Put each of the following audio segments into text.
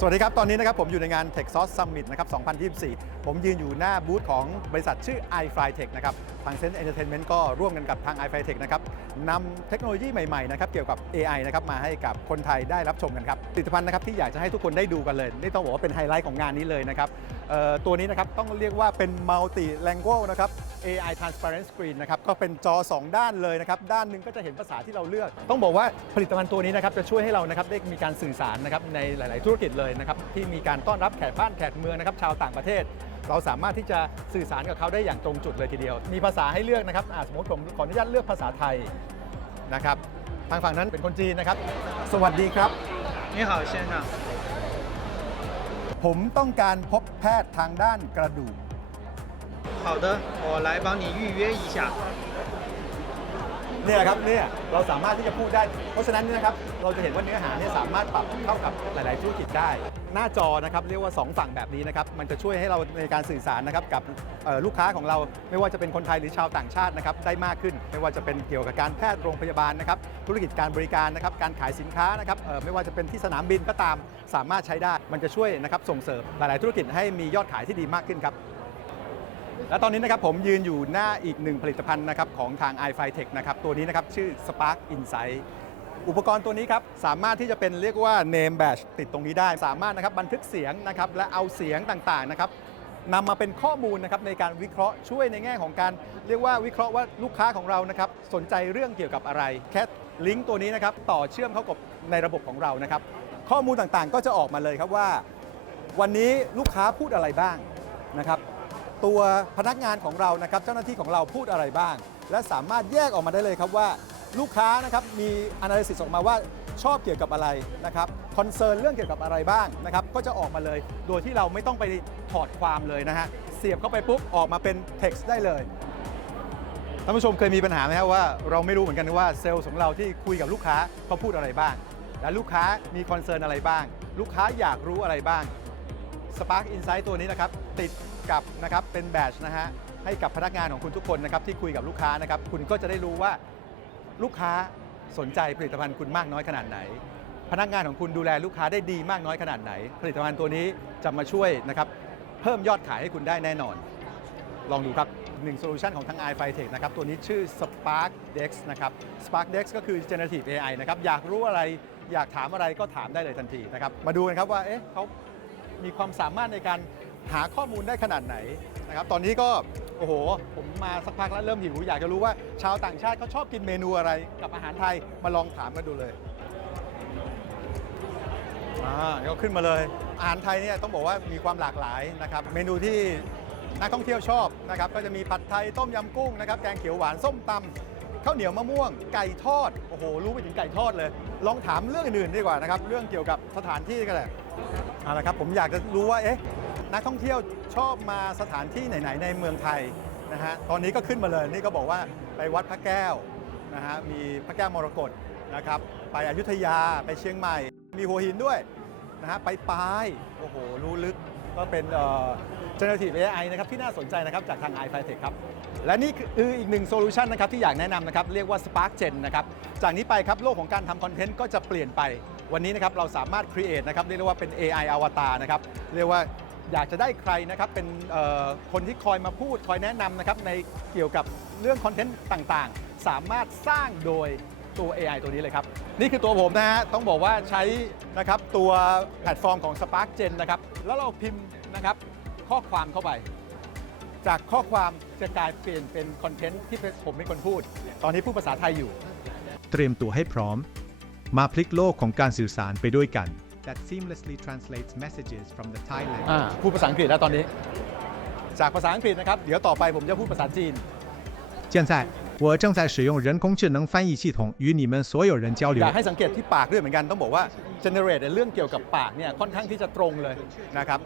สวัสดีครับ ตอนนี้นะครับผมอยู่ในงาน TechSauce Summit นะครับ 2024 ผมยืนอยู่หน้าบูธของบริษัทชื่อ iFly Tech นะครับ ทาง Sense Entertainment ก็ร่วมกันกับทาง iFly Tech นะครับนำเทคโนโลยีใหม่ๆนะครับเกี่ยวกับ AI นะครับมาให้กับคนไทยได้รับชมกันครับผลิตภัณฑ์นะครับที่อยากจะให้ทุกคนได้ดูกันเลย นี่ต้องบอกว่าเป็นไฮไลท์ของงานนี้เลยนะครับตัวนี้นะครับต้องเรียกว่าเป็น multi language นะครับ AI Transparent Screen นะครับก็เป็นจอ 2 ด้านเลยนะครับ ด้านหนึ่งก็จะเห็นภาษาที่เราเลือก ต้องบอกว่าผลิตภัณฑ์ตัวนี้นะครับจะช่วยให้เรานะครับได้มีการสื่อสารนะครับในหลาย ๆ ธุรกิจเลยนะครับที่มีการต้อนรับแขกบ้านแขกเมืองนะครับชาวต่างประเทศเราสามารถที่จะสื่อสารกับเขาได้อย่างตรงจุดเลยทีเดียว มีภาษาให้เลือกนะครับสมมติผมขออนุญาตเลือกภาษาไทยนะครับ ทางฝั่งนั้นเป็นคนจีนนะครับ สวัสดีครับ นี่ค่ผมต้องการพบแพทย์ทางด้านกระดูก 好的，我来帮你预约一下。 เนี่ยครับเนี่ยเราสามารถที่จะพูดได้ เพราะฉะนั้นเนี่ยนะครับเราจะเห็นว่าเนื้อหาเนี่ยสามารถปรับเข้ากับหลาย ๆ ธุรกิจได้ หน้าจอนะครับเรียกว่า 2 ฝั่งแบบนี้นะครับมันจะช่วยให้เราในการสื่อสารนะครับกับเอ่อลูกค้าของเราไม่ว่าจะเป็นคนไทยหรือชาวต่างชาตินะครับได้มากขึ้น ไม่ว่าจะเป็นเกี่ยวกับการแพทย์โรงพยาบาลนะครับธุรกิจการบริการนะครับการขายสินค้านะครับเอ่อไม่ว่าจะเป็นที่สนามบินก็ตามสามารถใช้ได้ มันจะช่วยนะครับส่งเสริมหลาย ๆ ธุรกิจให้มียอดขายที่ดีมากขึ้นครับ และตอนนี้นะครับผมยืนอยู่หน้าอีกหนึ่งผลิตภัณฑ์นะครับของทาง i f i Tech นะครับตัวนี้นะครับชื่อ Spark Insight อุปกรณ์ตัวนี้ครับสามารถที่จะเป็นเรียกว่า name badge ติดตรงนี้ได้ สามารถนะครับบันทึกเสียงนะครับและเอาเสียงต่างๆนะครับนำมาเป็นข้อมูลนะครับในการวิเคราะห์ช่วยในแง่ของการ เรียกว่าวิเคราะห์ว่าลูกค้าของเรานะครับสนใจเรื่องเกี่ยวกับอะไร แค่ลิงก์ตัวนี้นะครับต่อเชื่อมเข้ากับในระบบของเรานะครับข้อมูลต่างๆก็จะออกมาเลยครับว่า วันนี้ลูกค้าพูดอะไรบ้างนะครับ ตัวพนักงานของเรานะครับเจ้าหน้าที่ของเราพูดอะไรบ้าง และสามารถแยกออกมาได้เลยครับว่าลูกค้านะครับมี analysis ออกมาว่าชอบเกี่ยวกับอะไรนะครับคอนเซิร์นเรื่องเกี่ยวกับอะไรบ้างนะครับก็จะออกมาเลย โดยที่เราไม่ต้องไปถอดความเลยนะฮะเสียบเข้าไปปุ๊บออกมาเป็น text ได้เลยท่านผู้ชมเคยมีปัญหาไหมครับว่าเราไม่รู้เหมือนกันว่าเซลล์ของเราที่คุยกับลูกค้าเขาพูดอะไรบ้าง และลูกค้ามีคอนเซิร์นอะไรบ้าง ลูกค้าอยากรู้อะไรบ้าง Spark Insight ตัวนี้นะครับติดกับนะครับเป็นแบตนะฮะให้กับพนักงานของคุณทุกคนนะครับที่คุยกับลูกค้านะครับคุณก็จะได้รู้ว่าลูกค้าสนใจผลิตภัณฑ์คุณมากน้อยขนาดไหน พนักงานของคุณดูแลลูกค้าได้ดีมากน้อยขนาดไหน ผลิตภัณฑ์ตัวนี้จะมาช่วยนะครับเพิ่มยอดขายให้คุณได้แน่นอน ลองดูครับหนึ่งโซลูชันของทาง i f i Tech นะครับ ตัวนี้ชื่อ Spark Dex นะครับ Spark Dex ก็คือ Generative AI นะครับ อยากรู้อะไร อยากถามอะไรก็ถามได้เลยทันทีนะครับ มาดูกันครับว่า เอ๊ะเขา มีความสามารถในการหาข้อมูลได้ขนาดไหนนะครับตอนนี้ก็โอ้โห ผมมาสักพักแล้วเริ่มหิว อยากจะรู้ว่าชาวต่างชาติเขาชอบกินเมนูอะไรกับอาหารไทยมาลองถามกันดูเลยอ่าก็ขึ้นมาเลย อาหารไทยเนี่ยต้องบอกว่ามีความหลากหลายนะครับ เมนูที่นักท่องเที่ยวชอบนะครับ ก็จะมีผัดไทยต้มยำกุ้งนะครับแกงเขียวหวานส้มตำข้าวเหนียวมะม่วง ไก่ทอดโอ้โหรู้ไปถึงไก่ทอดเลย ลองถามเรื่องอื่นๆดีกว่านะครับ เรื่องเกี่ยวกับสถานที่ก็แหละ เอาละครับผมอยากจะรู้ว่าเอ๊ะนักท่องเที่ยวชอบมาสถานที่ไหนๆในเมืองไทยนะฮะตอนนี้ก็ขึ้นมาเลยนี่ก็บอกว่าไปวัดพระแก้วนะฮะมีพระแก้วมรกตนะครับไปอยุธยาไปเชียงใหม่ มีหัวหินด้วยนะฮะไปปายโอ้โหรู้ลึกก็เป็นเอ่อ generative AI นะครับที่น่าสนใจนะครับจากทาง i f i Tech ครับ และนี่คืออีกหนึ่งโซลูชันนะครับที่อยากแนะนำนะครับเรียกว่า Spark Gen นะครับจากนี้ไปครับโลกของการทำคอนเทนต์ก็จะเปลี่ยนไป วันนี้นะครับเราสามารถ create นะครับเรียกว่าเป็น AI อวตารนะครับเรียกว่าอยากจะได้ใครนะครับเป็นคนที่คอยมาพูดคอยแนะนำนะครับในเกี่ยวกับเรื่องคอนเทนต์ต่างๆ สามารถสร้างโดยตัว AI ตัวนี้เลยครับ นี่คือตัวผมนะฮะต้องบอกว่าใช้นะครับตัวแพลตฟอร์มของ Spark Gen นะครับแล้วเราพิมพ์นะครับข้อความเข้าไป จากข้อความจะกลายเปลี่ยนเป็นคอนเทนต์ที่ผมเป็นคนพูด ตอนนี้พูดภาษาไทยอยู่ เตรียมตัวให้พร้อม มาพลิกโลกของการสื่อสารไปด้วยกัน that seamlessly translates messages from the Thai language อ่าพูดภาษาอังกฤษแล้วตอนนี้ จากภาษาอังกฤษนะครับ เดี๋ยวต่อไปผมจะพูดภาษาจีน现在我正在使用人工智能翻译系统与你们所有人交 อ 流 ยากให้สังเกตที่ปากด้วยเหมือนกันต้องบอกว่า generate ในเรื่องเกี่ยวกับปากเนี่ยค่อนข้างที่จะตรงเลยนะครับ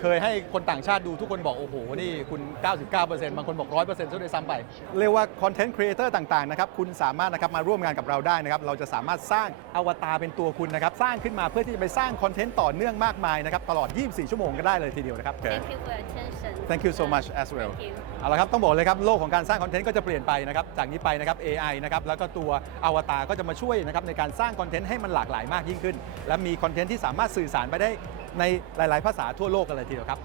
เคยให้คนต่างชาติดูทุกคนบอก โอ้โห นี่คุณ 99%บางคนบอก 100%ซะด้วยซ้ำไป เรียกว่า content creator ต่างๆนะครับ คุณสามารถนะครับมาร่วมงานกับเราได้นะครับ เราจะสามารถสร้างอวตารเป็นตัวคุณนะครับ สร้างขึ้นมาเพื่อที่จะไปสร้างคอนเทนต์ต่อเนื่องมากมายนะครับตลอด 24 ชั่วโมงก็ได้เลยทีเดียวนะครับ Thank you for your attention. Thank you so much as well Thank you. เอาละครับ ต้องบอกเลยครับ โลกของการสร้างคอนเทนต์ก็จะเปลี่ยนไปนะครับ จากนี้ไปนะครับ AI นะครับแล้วก็ตัวอวตารก็จะมาช่วยนะครับในการสร้างคอนเทนต์ให้มันหลากหลายมากยิ่งขึ้น และมีคอนเทนต์ที่สามารถสื่อสารไปได้ในหลาย ๆ ภาษาทั่วโลกกันเลยทีเดียวครับ